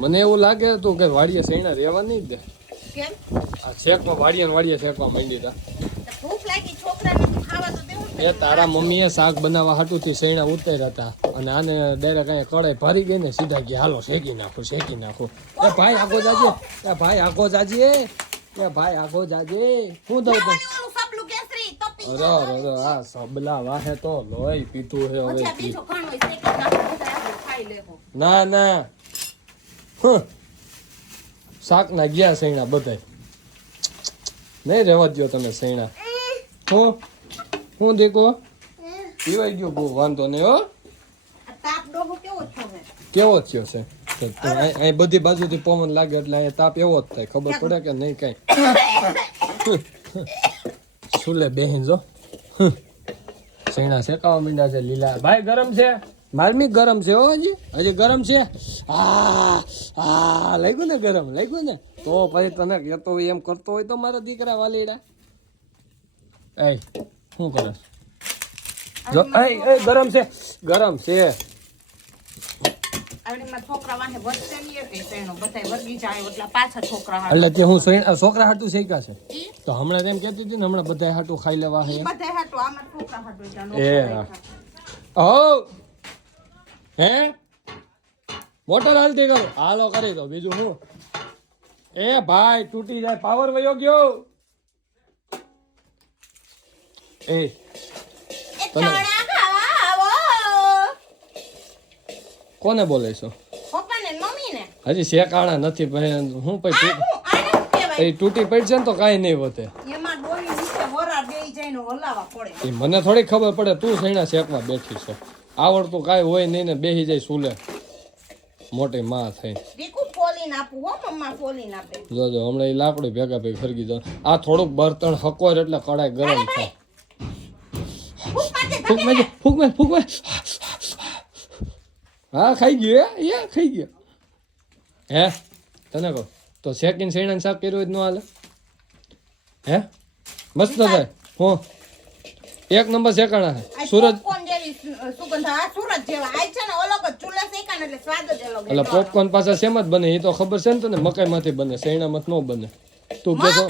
મને એવું લાગે હતું કે વાડીએ સૈણા રહેવા નહીં દે. કેમ? આ શેકમાં વાડીએ શેકવા માંડી હતા. ભૂખ લાગી છોકરાને તો ખાવા તો દેવું ને. એ તારા મમ્મીએ શાક બનાવવા હાટુથી સૈણા ઉતાર્યા હતા અને આને ડાયરેક્ટ અહીંયા કડાઈ ભરી ગઈ ને સીધા ગયા હાલો શેકી નાખો. એ ભાઈ આગો જાજે, એ ભાઈ આગો જાજે. હું દઉં તો ઓલું સપલું કેસરી તપી અરે આ સબલા વાહે તો લોહી પીતું હે હવે. અચ્છા બીજો ખાણ હોય છે કે આપણે ખાઈ લેવો. ના શાક ના ગયા સૈણા બધાય નહીં રહેવા દો તમે સૈણા. હું દેખો પીવાઈ ગયો બહુ વાંધો નહીં હો. આ તાપ ડોહો કેવો થયો કેવો થયો છે અહીં બધી બાજુથી પવન લાગે એટલે અહીંયા તાપ એવો જ થાય ખબર પડે કે નહીં કઈ. સુલે બેહીન જો સૈણા શેકાવા માંડ્યા છે લીલા. ભાઈ ગરમ છે મારમી ગરમ છે હો હજી ગરમ છે. લાગ્યું ને ગરમ લાગ્યું ને તો પછી તને કહેતો હોય એમ કરતો હોય તો મારા દીકરા વાલીડા. એ શું કરે જો એ ગરમ છે આવડીમાં છોકરા વાહે વધશે નહીં કે સૈણો બધાય વર્ગી જાય એટલે પાછા છોકરા એટલે તે હું છોકરા હાટું શીખ્યા છે તો હમણાં એમ કહેતી હતી ને હમણાં બધા હાટું ખાઈ લેવા હે બધાય હાટું આમાં છોકરા હાટું જાનો એ હો હે મોટર હાલતી કરો હાલો કરી દો બીજું હું. એ ભાઈ તૂટી જાય પાવર વયો ગયો. એ કોને બોલે છો? પપ્પાને મમ્મીને. હજી શેકાણા નથી હું પછી તૂટી પડશે ને તો કાંઈ નહીં વધે. એમાં ડોલી નીચે વરા બેઈ જાય ને હલાવા પડે. એ મને થોડી ખબર પડે તું સૈણા શેકમાં બેઠી છો આવડતું કાંઈ હોય નહીં ને બેસી જાય સુલે મોટી માં થઈ. દીકુ ફોલીને આપું હો મમ્મા ફોલીને આપે. જોજો હમણાં એ લાકડું ભેગા ખરગી જાવ. આ થોડુંક બર્તન હકોર એટલે કડાઈ ગરમ થાય. ફૂક મેં હા ખાઈ ગયો ખાઈ ગયો હે તને કહો તો શેકીને સૈણાને શાક કર્યું જ ન હાલે હે મસ્ત થાય. હું એક નંબર શેકાણા છે સુરત પોપકોર્ન જેવી સુગંધ આ સુરત જેવા આ છે ને અલગ જ ચૂલે શેકાને એટલે સ્વાદ જ અલગ. એટલે પોપકોર્ન પાછા શેમ જ બને એ તો ખબર છે ને તને મકાઈમાંથી બને સૈણામાં ન બને. તું કેતો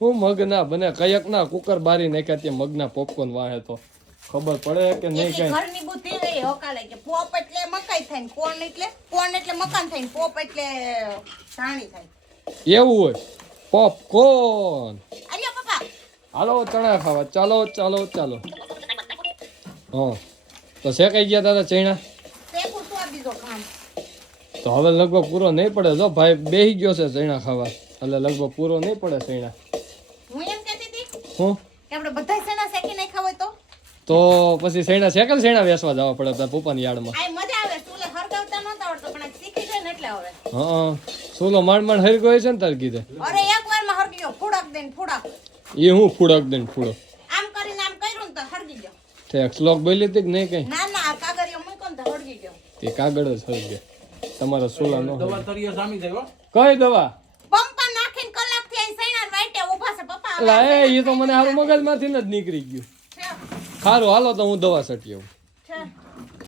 હું મગ ના બને કયક ના કુકર બારી નાખ્યા ત્યાં મગના પોપકોર્ન વાહે તો ખબર પડે કે નહીં કઈ. ઘરની બુદ્ધિ રહી હકાલે કે પોપ એટલે મકાઈ થાય ને કોર્ન એટલે મકાન થાય ને પોપ એટલે ધાણી થાય એવું હોય પોપકોર્ન. અલ્યા પપ્પા હાલો ચણા ખાવા ચાલો હા તો શેકાઈ ગયા તારા ચણા શેકું તો આ બીજો ખાન તો હવે લગભગ પૂરો નહીં પડે જો ભાઈ બેહી ગયો છે ચણા ખાવા એટલે લગભગ પૂરો નહીં પડે ચણા. હું એમ કહેતી હતી હું કે આપણે બધા સેના શેકી નાખ્યા હોય તો પછી સૈણા શેકલ સૈણા વેસવા જવા પડે તાર પપ્પાની યાર્ડમાં. આ મજા આવે ચૂલે હરગાવતા નહોતા આવડતો પણ આ શીખી જાય ને એટલે હવે હા સુલો માંડ હરી ગયો છે ને તાર કીધે. અરે એક વારમાં હરગી ગયો ફૂડક એ હું ફૂડક દઈને ફૂડો આમ કરીને આમ કર્યું ને તો હરગી ગયો. તે શ્લોક બોલી હતી કે નહીં કઈ? ના આ કાગળિયો મૂક્યો ને તો હરગી ગયો. તે કાગળ જ હરી ગયા તમારા સોલા નો દવા તરિયો જામી જાય હો. કઈ દવા પંપા નાખીને કલાકથી અહીં સૈણા વાઈટે ઊભા છે પપ્પા એ તો મને હારું મગજમાંથી જ નીકળી ગયું. સારું હાલો તો હું દવા સટી આવું.